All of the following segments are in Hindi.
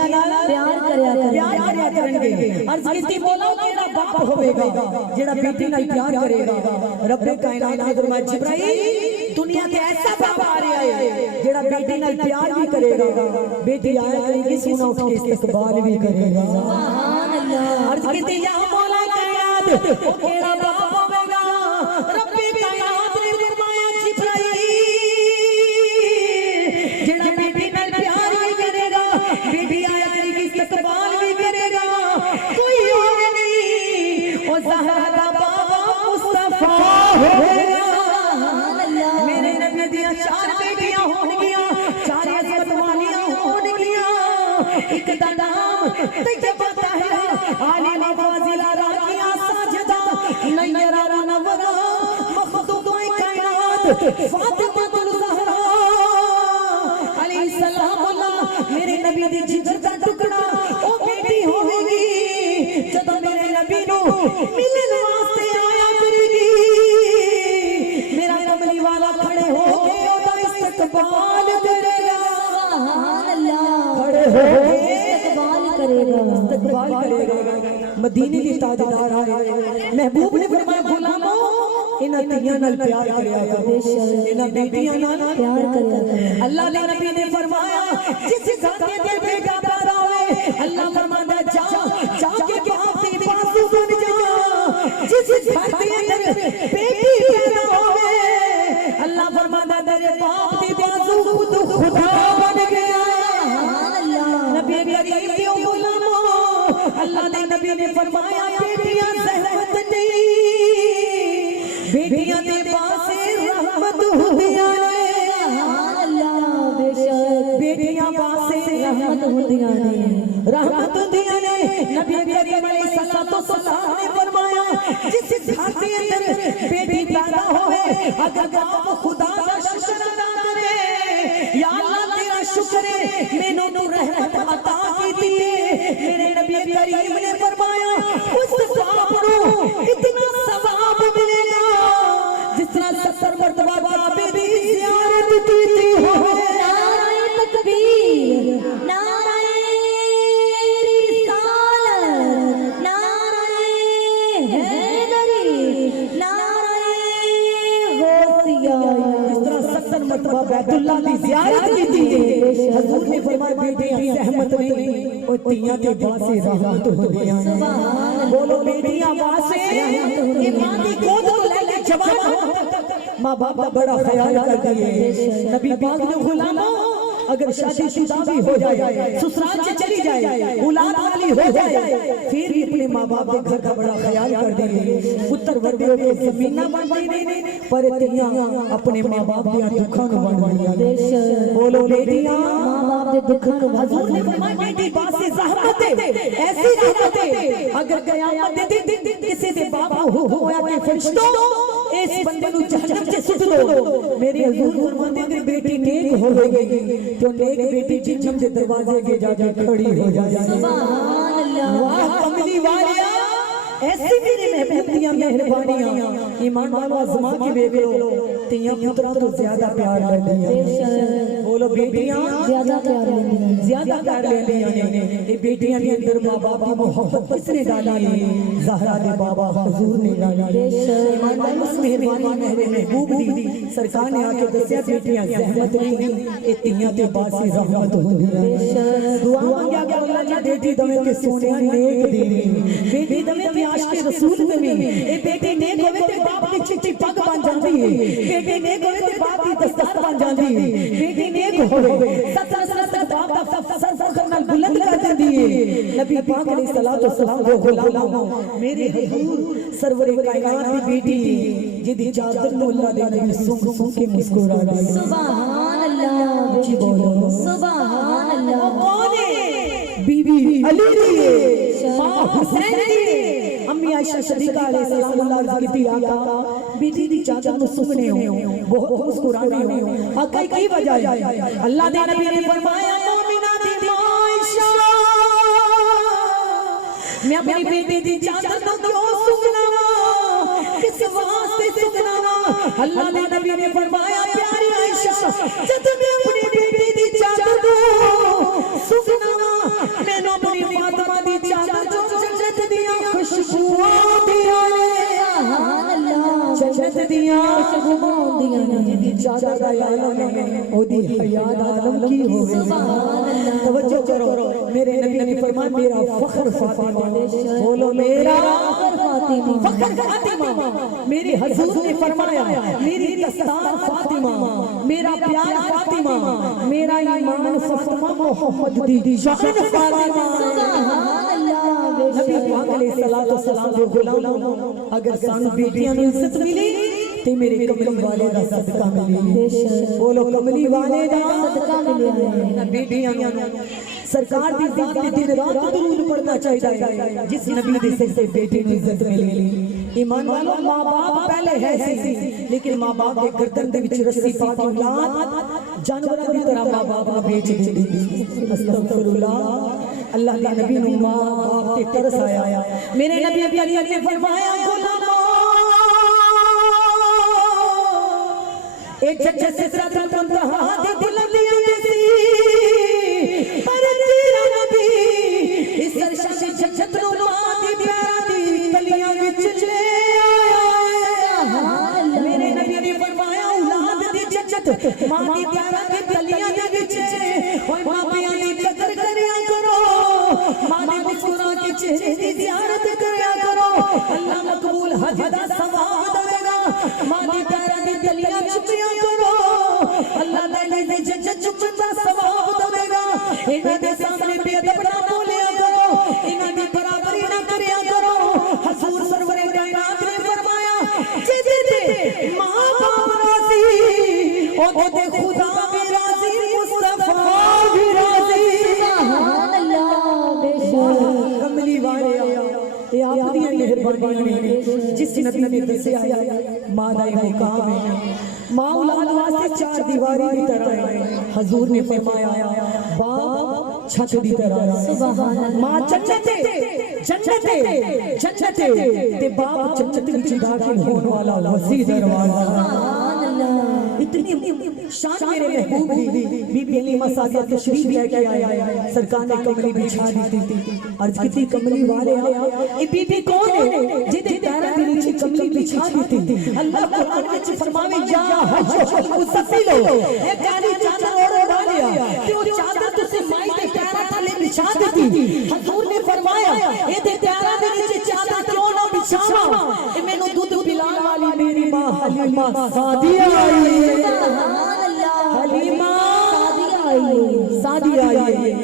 प्यार करया करनगे। अर्ज कीती मौला केड़ा बाप होवेगा जेड़ा बेटी नाल प्यार करेगा। रब्बे कायनात ने फरमाया जिब्राइल दुनिया ते ऐसा बाप आ रहा है जेड़ा बेटी नाल प्यार भी करेगा, बेटी आया करेगी सोना उठ के इस्तकबाल भी करेगा। सुभान अल्लाह। अर्ज कीती या मौला कायनात ओ केड़ा बाप होवेगा। रब्बे कायनात ने फरमाया जिब्राइल जेड़ा बेटी नाल प्यार भी करेगा, बेटी आया करेगी इस्तकबाल भी करेगा। कोई और नहीं ओ ज़हरा दा बाबा मुस्तफा होवेगा। मेरे नबी दियां चार बेटियां होणगियां, चार इज्जत वालियां होणगियां। एक दा नाम तैयबा ताहिरा, आलिमा फाजिला राकिया साजिदा, नय्यरा मुनव्वरा, मखदूमा कायनात, फातिमातुल ज़हरा अलैहिस्सलाम। मेरे नबी दे जिगर दा टुकड़ा ओ बेटी होवेगी। जदों मेरे नबी नु मिलण वास्ते आया करेगी, मेरा कमली वाला खड़े हो के ओदा इस्तकबाल करेगा। सुभान अल्लाह। खड़े हो के इस्तकबाल करेगा। मदीने दी ताजदार आए महबूब ने फरमाया गुलामो इन्हां तियां नाल प्यार करया करो, इन्हां बेटियां नाल प्यार करया करो। अल्लाह दे नबी ने फरमाया जिस जाते दे बेटा पैदा होए, अल्लाह फरमांदा जा जाके बाप दी बाजू बन जा। जिस घर दे अंदर बेटी पैदा होए, अल्लाह फरमांदा तेरे बाप दी बाजू खुद खुदा बन गया। सुभान अल्लाह। नबी करीम दी गुलामो अल्लाह दे नबी ने फरमाया बेटियां ज़हमत नहीं, बेटियां दे पासे रहमत हुंदियां ने। सुभान अल्लाह। बेशक बेटियां पासे रहमत हुंदियां ने, रहमत हुंदियां ने। नबी करीम अलैहिस्सलातु वस्सलाम ने फरमाया जिस घर के अंदर बेटी पैदा होवे, अगर बाप खुदा दा शुक्र अदा करे, या अल्लाह तेरा शुक्र है मैनू तू रहमत अता कीती है। मेरे नबी करीम ने फरमाया उस बाप नू इतना सवाब मिलेगा जिस तरह 70 मरतबा काबे दी ज़ियारत कीती हो। नारे तकबीर, नारे रिसालत, नारे हैदरी, नारे गौसिया। जिस तरह 70 मरतबा बैतुल्लाह दी ज़ियारत कीती है, हुजूर ने फरमाया बेटियां सहमत नहीं ओ तियां ते बासे रहमत होंदियां। सुभान अल्लाह। बोलो बेटियां बासे ए मां दी गोद तो लेके जवान मां बाप का बड़ा ख्याल करती है। नबी पाक ने गुलामो अगर शादीशुदा भी हो जाए, ससुराल से चली जाए, औलाद वाली हो जाए, फिर भी अपने माँ बाप के घर का बड़ा ख्याल करती है। पुत्र बड़े होके जमीना बनती ने, पर तियां अपने माँ बाप के दुखों को बनती। बोलो बेटियां माँ बाप के दुखों को। हुजूर ने फरमाया बेटी बात से रहमत है, ऐसी रहमत है अगर कयामत दे दिन किसी दे बाप होया के फरिश्तों इस बंदे नु जहन्नम से सुट दो। मेरे हुजूर फरमाते अगर बेटी नेक होवेगी तो नेक बेटी जन्नत के दरवाजे के जाके खड़ी हो जाए। सुभान अल्लाह। वाह कमली वालिया ऐसी मेरे महबूब दियां मेहरबानियां। ईमान वालों आज़मा के देख लो, तियां पुत्रों तो ज्यादा प्यार करदियां। बोलो बेटियां ज्यादा प्यार लेंदियां, ज्यादा प्यार लेंदियां ने। ये बेटियां के अंदर मां बाप की मोहब्बत किसने डाली है? ज़हरा दे बाबा हुजूर ने डाली। ईमान वालों उस मेहरबानी मेरे महबूब दी सरकार ने आके दस्या बेटियां ज़हमत नहीं, ये तियां ते बासी रहमत होंदियां। दुआ मांगिया कि अल्लाह जी बेटी दवे ते सोनिया नेक दी, बेटी दवे ते आशिक रसूल दवे। ए बेटी नेक होवे ते बाप दी चिट्टी पग बन जांदी है, बेटी नेक होवे ते बाप दी दस्तार बन जांदी है, बेटी नेक होवे 70 साल तक बाप दा सर फख्र नाल बुलंद कर देंदी है। नबी पाक अलैहिस्सलातु वस्सलाम दे गुलामो मेरे हुजूर सरवरे कायनात दी बेटी जिदी चादर नु अल्लाह दे नबी सुन सुन के मुस्कुरा गए। सुभान अल्लाह। जी बोलो सुभान अल्लाह। कौन है? बीबी अली दी, मां हुसैन दी, अम्मी आयशा सदीका अलैहिस्सलाम अर्ज कीती आका बेटी दी चादर नु सुने हो बहुत मुस्कुराने हो। आका की वजह है? अल्लाह दे नबी ने फरमाया मोमिना दी आयशा मैं अपनी बेटी दी चादर नु क्यों सुनावा, किस वास्ते सुनावा? अल्लाह दे नबी ने फरमाया प्यारी आयशा जब मैं अपनी बेटी दी चादर नु सुनावा होंदियां जिहदी चादर दा आलम है ओदी हयात आलम की होवे तवज्जो करो मेरे नबी ने फरमाया मेरा फख्र फातिमा बोलो मेरा फख्र फातिमा मेरे हुजूर ने फरमाया मेरी दस्तार फातिमा मेरा प्यार फातिमा मेरा ईमान फातिमा मोहम्मद दी शान फातिमा नबी पाक अलैहिस्सलातु वस्सलाम दे गुलाम अगर सानू बेटियां नु इज्जत मिली ते मेरे कमली वाले दा सदका मिले बोलो कमली वाले दा सदका मिले बेटियां नु सरकार दी जात दे दिन रात दुरूद पढ़ना चाहिए जिस नबी दे सिर से बेटी नु इज्जत मिले ईमान वालों मां बाप पहले है सी लेकिन मां बाप के गर्दन दे विच रस्सी पा के औलाद जानवरां दी तरह मां बाप नु बेच देंदी अस्तगफिरुल्लाह अल्लाह के नबी नु मां बाप ते तरस आया मेरे नबी करीम ने फरमाया गुलामो एक जज्जत सिदरत मुंतहा दे दिल दिया सी पर तेरा नबी इस सरशश जज्जत नु मां दी प्यार दी कलियां विच ले आया मेरे नबी ने फरमाया औलाद दी जज्जत मां दी प्यार दी कलियां दे विच ओए मां पिया दी कदर करया करो मां दी मुस्कुरा के चेहरे दी ज़ियारत करया करो अल्लाह मकबूल हज दा सवाब देगा मां दी प्यार दी कलियां चुपिया करो अल्लाह दे दे जज्जत चुपन दा सवाब देगा इन्हां दे सामने बेअदब ना बोलिया करो इन्हां दी बराबरी ना करया करो हुजूर सरवरे कायनात ने फरमाया जे मां बाप राजी ओ ते खुदा भी राजी मुस्तफा भी राजी सुभान अल्लाह बेशक कमली वाले ये आप दी मेहरबानी ने जिस नबी ने दस्या मां दा मुकाम है मां औलाद वास्ते चार दीवारी की तरह है हुजूर ने फरमाया बाप छत की तरह सुभान अल्लाह मां जन्नते ते बाप जन्नत विच दाखिल होने वाला वसी दरवाजा सुभान अल्लाह इतनी शान मेरे महबूब दी बीबी हलीमा सादिया तशरीफ लेके आया सरकार ने कमली बिछा दी थी अर्ज की कमली वाले ये बीबी कौन है जिदे पैरों के नीचे कमली बिछा दी थी अल्लाह कुरान में फरमावे या हज्जुल मुसफिलो ये काली चादर ओढ़ा लिया ते वो चादर तुसे माई के पैरों थले बिछा दी थी हुजूर ने फरमाया ये ते पैरों के नीचे चादर क्यों ना बिछावा ये मेनू दूध पिलाने वाली मेरी मां हलीमा सादिया आई सुभान अल्लाह हलीमा सादिया आई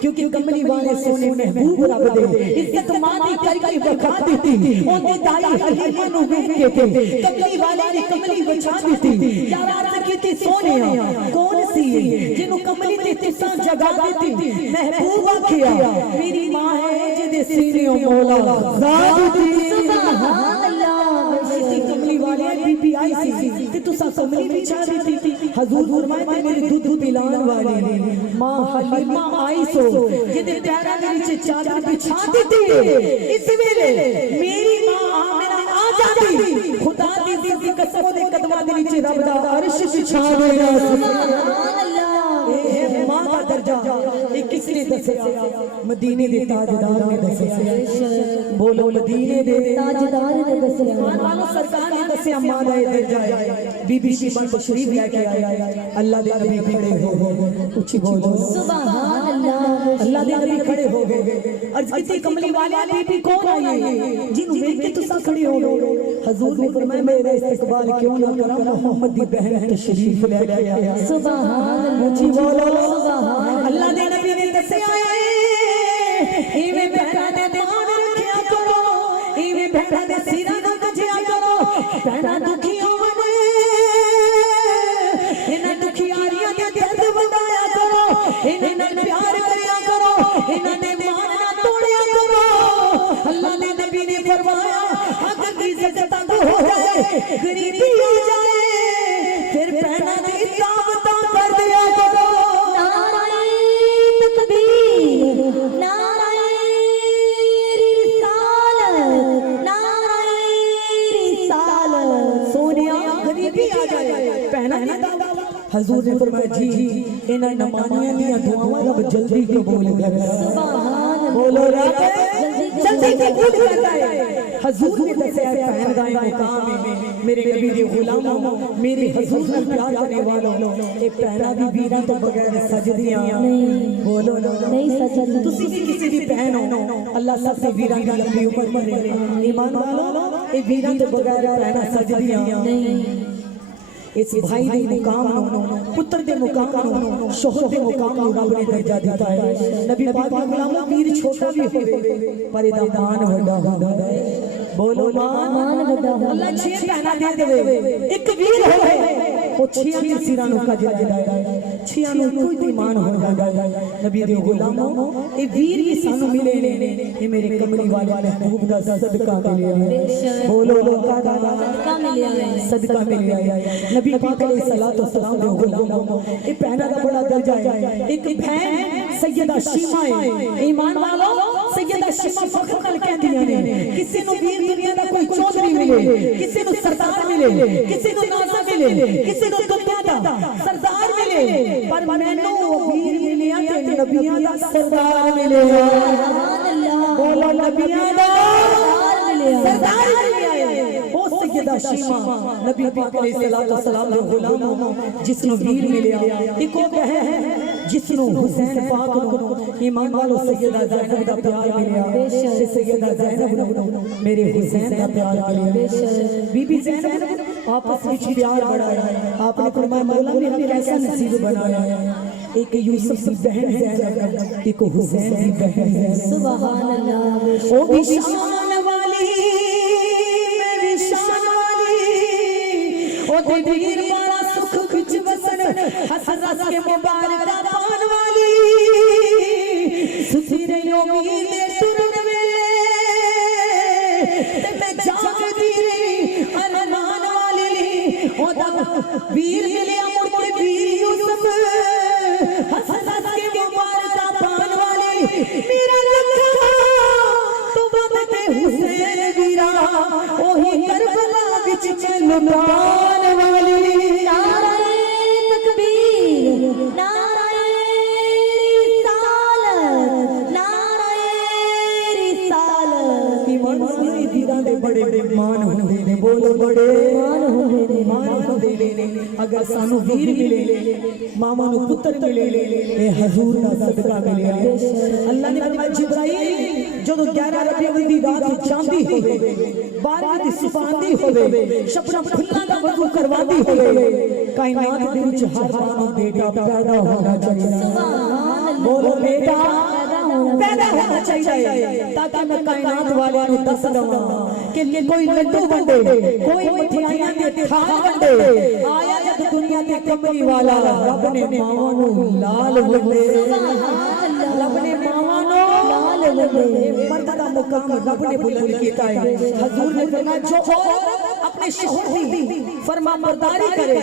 क्योंकि कमली वाले सोने महबूब रब दे इज्जत मां दी करके बखा दी ओंदी दाई हलीमा नु वेख के कमली वाले ने कमली बिछा दी यार अर्ज कीती सोनिया कौन सी जिनु कमली ते तुसा जगा दी महबूब आखिया मेरी मां है जिदे सीने मौला ज़ात दी सुभान अल्लाह इसी कमली वाले बीबी आई सी ते तुसा कमली बिछा दी हुजूर फरमाए मेरी दूध पिलाने वाली मां हलीमा आई सो जिदे पैरों के नीचे चादर बिछा दी इस वेले मेरी मां आमिना आ जाती खुदा दी दी कसम दे कदमां दे नीचे रब दा अर्श बिछा देगा सुभान अल्लाह ए मां का दर्जा ये किसने दसया मदीने दे ताजदार ने दसया बोलो मदीने दे ताजदार ने दसया मान वालों सरकार ने दसया मां दा दर्जा है बीबी शिबा तशरीफ लेके आया अल्लाह दे नबी खड़े हो ऊंची बोलो सुभान अल्लाह अल्लाह दे नबी खड़े हो गए अर्ज की कमली वाले बीबी कौन आई जिन्हों देख के तुसा खड़े हो गए हुजूर ने फरमाया मेरा इस्तकबाल क्यों ना करा मोहम्मद दी बहन तशरीफ लेके आया सुभान अल्लाह ऊंची बोलो सुभान अल्लाह दे नबी ने दसया इवे बहना दे मान रखया करो इवे बहना दे सिरा ना गजया करो बहना दुखी होवे इन्हां दुखियारियां दे दर्द वंडाया करो इन्हां प्यार करया करो इन्हां दे मान ना तोड़या करो अल्लाह ने नबी ने फरमाया अगर की इज्जत तंग हो जाए गरीबी हो जाए फिर बहना दी दावत कर दिया करो नारे तकबीर नारे रिसालत सोनिया गरीबी आ जाए पहना दी दावत हुजूर ने फरमाया जी इन्हां नमानियां दी दुआवां रब जल्दी कबूल करे सुभान अल्लाह बोलो रब जल्दी जल्दी कबूल करता है। हजूर ने दस्या पहनगाए मुकाम में मेरे नबी दे गुलामों मेरे हजूर नाल प्यार करने वालों एक पहना भी वीरां तो बगैर सजदियां बोलो नहीं सजदी तुसी भी किसी दी बहन हो अल्लाह सब ते वीरां दी लंबी उम्र करे ईमान वालों ए वीरां तो बगैर पहना सजदियां नहीं इस भाई दे मुकाम नु पुत्र दे मुकाम नु शोहर दे मुकाम नु रब ने दर्जा दिता है। नबी पाक दे गुलामों वीर छोटा भी होवे पर एदा मान वड्डा होंदा है। बोलो मान वड्डा होंदा अल्लाह छे पहना दे देवे एक वीर होवे ओ छियां दी सिरां नु कज जड़ा छियां नु कोई दी मान हो जांदा है। नबी दे गुलामों ए वीर ही सानू मिले ने ए मेरे कमली वाले महबूब दा सदका मिलिया है। बोलो सदका मिलिया है सदका मिलिया है। नबी पाक अलैहिस्सलातु वस्सलाम दे गुलामों ए पहना दा बड़ा दर्जा है। एक बहन सैयदा शीमा है ईमान वालों सैयदा शीमा फख्र नाल कहंदियां ने किसी नु वीर दुनिया दा कोई चौधरी मिले किसी नु सरदार मिले किसी नु नाज़ा मिले किसी नु दुनिया दा सरदार मिले पर मैनू वीर मिलिया ते नबियां दा सरदार मिले। सुभान अल्लाह बोलो नबियां दा सरदार मिलिया ओ सैयदा शीमा नबी पाक अलैहिस्सलातु वस्सलाम दे गुलामों जिसनु वीर मिलिया इको कहे जिसनु हुसैन पाक नु ईमान वालो सैयदा ज़ैनब दा प्यार मिलिया ते सैयदा ज़ैनब नु मेरे हुसैन दा प्यार मिलिया। बीबी ज़ैनब आपस में प्यार बढ़ाया आपने फरमाया मौला ने हमें कैसा नसीब बनाया एक यूसुफ की बहन ज़ैनब एक हुसैन की बहन ज़ैनब। सुभान अल्लाह ओ भी शान वाली मैं भी शान वाली ओ ते वीर वाला सुख बिच वसन हस रस के मुबारक पान वाली सुधी रहियो वीर दे तुरन वेले ते मैं जागदी रही अरमान वाली ओ दा वीर मिलिया मुड़ के वीर यूसुफ हस रस के मुबारक पान वाली मेरा लखा तो बद के हुसैन वीरा ओही करबला विच लुटान वाली। नारे तकबीर नारे रिसालत नारे रिसालत ईमान वाले वीरां दे बड़े मान हुंदे ने बोलो बड़े मान होंदे ने मान हुंदे ने अगर सानू वीर मिले मामा नु पुत्र मिले ए हजूर दा सदका मिलिया। अल्लाह ने फरमाया जिब्राइल जदों 11 रबीउल दी रात चांदी होवे 12 दी सुबांदी होवे शबनम फुल्लां दा वजू करवांदी होवे कायनात दे विच हर मानो बेटा पैदा होना चाहिए। बोलो बेटा पैदा होना चाहिए ताकि मैं कायनात वाले नु दस दवां कि कोई लड्डू वंडे कोई मिठाइयां दे थाल वंडे आया जब दुनिया ते कमली वाला रब ने मावां नु लाल वंडे रब ने मावां नु लाल वंडे मर्द दा मुकाम रब ने बुलंद कीता है। हजूर ने फरमाया जो अपने शोहर दी फरमाबरदारी करे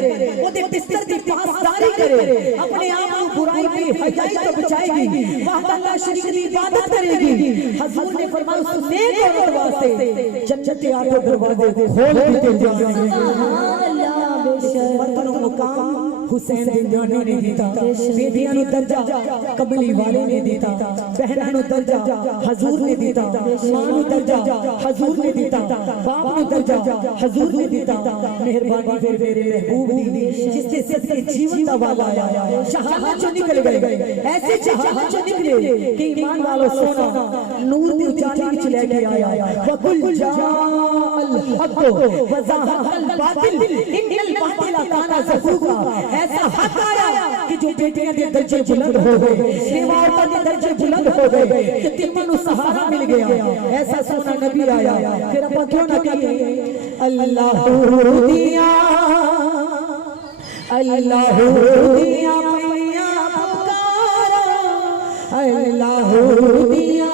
ओदे बिस्तर दी पासदारी करे अपने आप को बुराई पे हयाई तो बचाएगी वह अल्लाह शरीक की इबादत करेगी। हजूर ने फरमाया उस नेक औरत वास्ते जन्नत के आगे दरवाजे खोल दिए जाएंगे। सुभान अल्लाह बेशक मर्दों मुकाम हुसैन दे जाने ने दीता बेटियां नु दर्जा कबली वाले ने दीता बहनां नु दर्जा हजूर ने दीता मां नु दर्जा हजूर ने दीता बाप नु दर्जा हजूर ने दीता। मेहरबानी फिर मेरे महबूब दी जिसके सदके जीवन दा वाला आया जहां जो निकल गए ऐसे जहां जो निकले कि ईमान वालों सोना नूर दी उजाले विच लेके आया वकुल जाअल हक व ज़हक़ल बातिल इन्नल बातिल काना ज़हूका। ऐसा हक आया कि जो बेटियां दे दर्जे बुलंद हो गए औरतां दे दर्जे बुलंद हो गए यतीमां नु सहारा मिल गया ऐसा सोना नबी आया। फिर अपन क्यों ना कहिए अल्लाह दिया मैया पुकारा अल्लाह दिया